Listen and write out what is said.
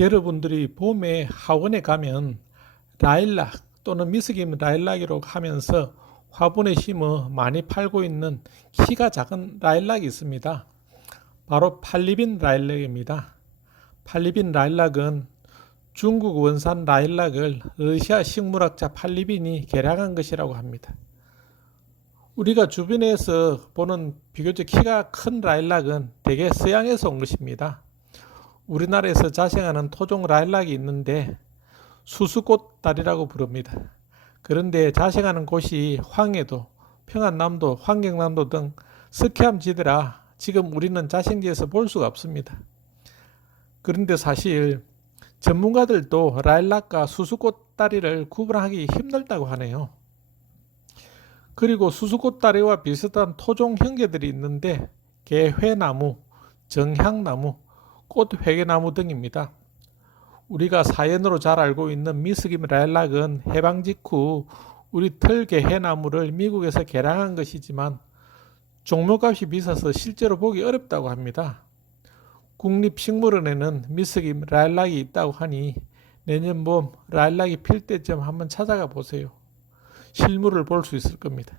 여러분들이 봄에 하원에 가면 라일락 또는 미스김 라일락이라고 하면서 화분에 심어 많이 팔고 있는 키가 작은 라일락이 있습니다. 바로 팔리빈 라일락입니다. 팔리빈 라일락은 중국 원산 라일락을 러시아 식물학자 팔리빈이 개량한 것이라고 합니다. 우리가 주변에서 보는 비교적 키가 큰 라일락은 대개 서양에서 온 것입니다. 우리나라에서 자생하는 토종 라일락이 있는데 수수꽃다리라고 부릅니다. 그런데 자생하는 곳이 황해도, 평안남도, 환경남도 등 스키암 지대라 지금 우리는 자생지에서 볼 수가 없습니다. 그런데 사실 전문가들도 라일락과 수수꽃다리를 구분하기 힘들다고 하네요. 그리고 수수꽃다리와 비슷한 토종 형제들이 있는데 개회나무, 정향나무, 꽃 회계나무 등입니다. 우리가 사연으로 잘 알고 있는 미스김 라일락은 해방 직후 우리 털개 해나무를 미국에서 개량한 것이지만 종묘값이 비싸서 실제로 보기 어렵다고 합니다. 국립식물원에는 미스김 라일락이 있다고 하니 내년 봄 라일락이 필 때쯤 한번 찾아가 보세요. 실물을 볼 수 있을 겁니다.